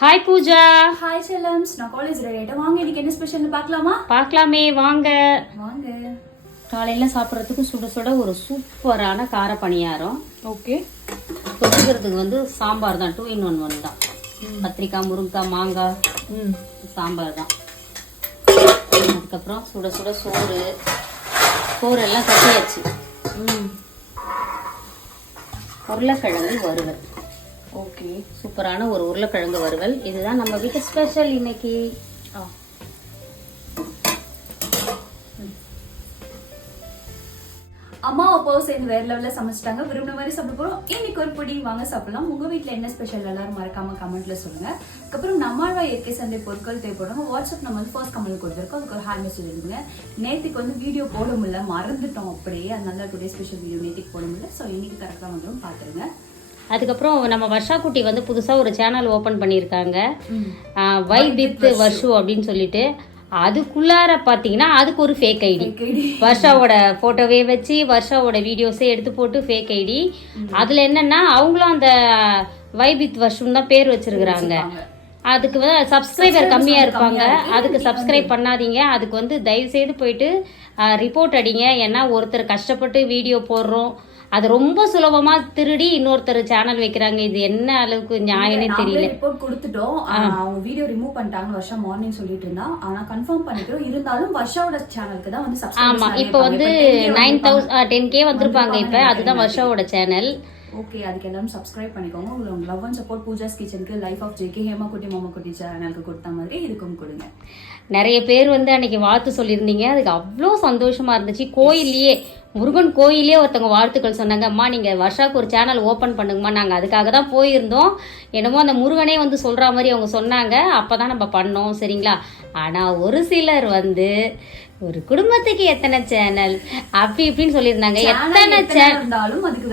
Hi Pooja hi செல்லம்ஸ் நான் college ready வாங்க இன்னைக்கு என்ன ஸ்பெஷல்னு பார்க்கலாமா? பார்க்கலாமே வாங்க. வாங்க. காலையில சாப்பிட்றதுக்கு சுட சுட ஒரு சூப்பரான கார பணியாரம். ஓகே. தொட்டுக்கிறதுக்கு வந்து சாம்பார் தான். டூ இன் ஒன் ஒன் தான். கத்திரிக்காய் முருங்கைக்காய் மாங்காய் ம். சாம்பார் தான். அதுக்கப்புறம் சுட சுட சோறு. சோறு எல்லாம் கட்டியாச்சு. ம். உருளைக்கிழங்கு வறுவல். ஓகே சூப்பரான ஒரு உருளைக்கிழங்கு வறுவல். இதுதான் நம்ம வீட்டு ஸ்பெஷல் இன்னைக்கு. ஆ. அம்மா அப்பாவும் சேர்ந்து வேற லெவலில் சமைச்சிட்டாங்க. விரும்பின மாதிரி சாப்பிட போகிறோம் இன்னைக்கு ஒரு பொடி வாங்க சாப்பிடலாம். உங்கள் வீட்டில் என்ன ஸ்பெஷல் எல்லாரும் மறக்காம கமெண்ட்ல சொல்லுங்க. அதுக்கப்புறம் நம்மாழ்வா இயற்கை சந்தை பொருட்கள் தேவைப்படுங்க வாட்ஸ்அப் நம்ம வந்து ஃபர்ஸ்ட் கமெண்ட் கொடுத்துருக்கோம். அதுக்கு ஒரு ஹேண்ட் மெசேஜ் எழுதுங்க நேற்றுக்கு வந்து வீடியோ போட முடியல. மறந்துட்டோம் அப்படியே. அதனால டுடே ஸ்பெஷல் வீடியோ நேற்றுக்கு போட முடியல. ஸோ இன்னைக்கு கரெக்டாக வந்துடும் பார்த்துருங்க அதுக்கப்புறம் நம்ம வர்ஷா குட்டி வந்து புதுசாக ஒரு சேனல் ஓப்பன் பண்ணியிருக்காங்க. Why with Varshu. அப்படின்னு சொல்லிட்டு. அதுக்குள்ளார பார்த்தீங்கன்னா அதுக்கு ஒரு ஃபேக் ஐடி. வர்ஷாவோட ஃபோட்டோவே வச்சு வர்ஷாவோட வீடியோஸே எடுத்து போட்டு ஃபேக் ஐடி. அதில் என்னன்னா அவங்களும் அந்த வை வித் வர்ஷுன்னு தான் பேர் வச்சிருக்கிறாங்க. அதுக்கு வந்து சப்ஸ்கிரைபர் கம்மியாக இருப்பாங்க. அதுக்கு சப்ஸ்கிரைப் பண்ணாதீங்க. அதுக்கு வந்து தயவு செய்து போயிட்டு ரிப்போர்ட் அடிங்க. ஏன்னா ஒருத்தர் கஷ்டப்பட்டு வீடியோ போடுறோம். அது ரொம்ப சுலபமா திருடி இன்னொருத்தர் சேனல் வைக்கிறாங்க. இது என்ன அளவுக்கு நியாயம்னே தெரியல. ரிப்போர்ட் கொடுத்துட்டோம். அவங்க வீடியோ ரிமூவ் பண்ணிட்டாங்க வருஷா மார்னிங் சொல்லிட்டு இருந்தா. ஆனா கன்ஃபார்ம் பண்ணிக்கிறோம் இருந்தாலும் வருஷாவோட சேனலுக்கு தான் வந்து ஆமா இப்போ வந்து நைன் தௌசண்ட் டென் கே வந்திருப்பாங்க இப்போ. அதுதான் வர்ஷாவோட சேனல் ஓகே அதுக்கு எல்லாரும் சப்ஸ்கிரைப் பண்ணிக்கோங்க. உங்களோட லவ் அண்ட் சப்போர்ட் பூஜாஸ் கிச்சனுக்கு லைஃப் ஆஃப் ஜேகே ஹேமா குட்டி மாமா குட்டி சேனலுக்கு கொடுத்த மாதிரி இதுக்கும் கொடுங்க. நிறைய பேர் வந்து அன்னைக்கு வாழ்த்து சொல்லியிருந்தீங்க. அதுக்கு அவ்வளோ சந்தோஷமா இருந்துச்சு. கோயில்லையே முருகன் கோயிலே ஒருத்தவங்க வாழ்த்துக்கள் சொன்னாங்க அம்மா நீங்க வருஷாக்கு ஒரு சேனல் ஓப்பன் பண்ணுங்கம்மா. நாங்க அதுக்காக தான் போயிருந்தோம். என்னமோ அந்த முருகனே வந்து சொல்ற மாதிரி அவங்க சொன்னாங்க. அப்பதான் நம்ம பண்ணோம் சரிங்களா? ஆனா ஒரு சிலர் வந்து ஒரு குடும்பத்துக்கு எத்தனை சேனல் அப்படி இப்படின்னு சொல்லியிருந்தாங்க. எத்தனை அதுக்கு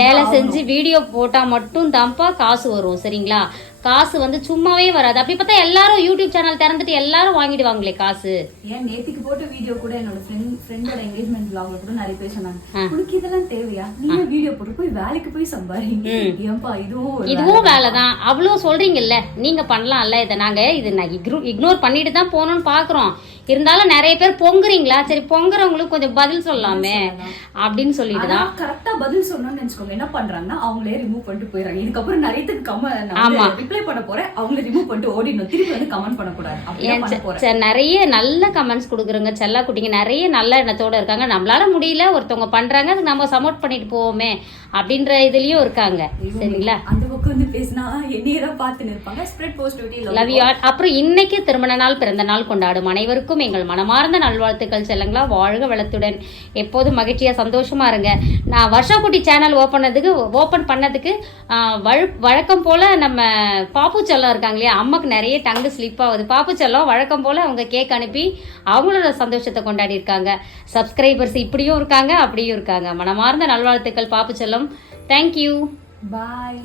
வேலை செஞ்சு வீடியோ போட்டா மட்டும் தான்ப்பா காசு வரும் சரிங்களா? காசு வந்து சும்மாவே வராது. அப்படி பார்த்தா எல்லாரும் யூடியூப் சேனல் திறந்துட்டு எல்லாரும் வாங்கிடுவாங்களே காசு? ஏன் நேத்திக்கு போட்ட வீடியோ கூட என்னோட ஃப்ரெண்ட் ஃப்ரெண்டோட என்கேஜ்மெண்ட் vlogல கூட நிறைய பேர் சொன்னாங்க. உனக்கு இதெல்லாம் தேவையா? நீங்க வீடியோ போட்டு போய் வேலைக்கு போய் சம்பாதிங்க ஏன்பா இதுவும் இதுவும் வேலை தான் அவ்வளோ சொல்றீங்கல்ல. நீங்க பண்ணலாம்ல இதை. நாங்க இது நான் இக்னோர் பண்ணிட்டு தான் போகணும்னு பாக்குறோம். இருந்தாலும் நிறைய பேர் பொங்குறீங்களா? சரி பொங்குறவங்களுக்கு கொஞ்சம் பதில் சொல்லலாமே அப்படின்னு சொல்லிட்டு தான் கரெக்டா பதில் சொன்னோம்னு நினைச்சுக்கோங்க. என்ன பண்றாங்கன்னா அவங்களே ரிமூவ் பண்ணிட்டு போயிடுறாங்க. இதுக்கப்புறம் நிறைய கம ஆமா. ரிப்ளை பண்ண போறேன். அவங்களே ரிமூவ் பண்ணிட்டு ஓடிடணும். திருப்பி வந்து கமெண்ட் பண்ணக்கூடாது அப்படியே ஏன் பண்ண செ- போறேன். செ- நிறைய நல்ல கமெண்ட்ஸ் கொடுக்குறவங்க செல்லா குட்டிங்க நிறைய நல்ல எண்ணத்தோட இருக்காங்க. நம்மளால முடியல ஒருத்தவங்க பண்றாங்க அதுக்கு நம்ம சப்போர்ட் பண்ணிட்டு போவோமே அப்படின்ற இதுலயும் இருக்காங்க. சரிங்களா? அந்த வந்து பேசினா என்னையே தான் பார்த்து நிற்பாங்க spread positivity love you all அப்புறம் இன்னைக்கு திருமண நாள் பிறந்த நாள் கொண்டாடும் அனைவருக்கும் எங்கள் மனமார்ந்த நல்வாழ்த்துக்கள் செல்லுங்களா. வாழ்க வளத்துடன். எப்போதும் மகிழ்ச்சியா சந்தோஷமா இருங்க. நான் வருஷா குட்டி சேனல் ஓப்பன் பண்ணதுக்கு ஓப்பன் பண்ணதுக்கு வழக்கம் போல நம்ம பாப்பு செல்லம் இருக்காங்க இல்லையா? அம்மாக்கு நிறைய டங்கு ஸ்லிப் ஆகுது. பாப்பு செல்லம் வழக்கம் போல அவங்க கேக் அனுப்பி அவங்களோட சந்தோஷத்தை கொண்டாடி இருக்காங்க. சப்ஸ்கிரைபர்ஸ் இப்படியும் இருக்காங்க அப்படியும் இருக்காங்க. மனமார்ந்த நல்வாழ்த்துக்கள் பாப்பு செல்லம். Thank you bye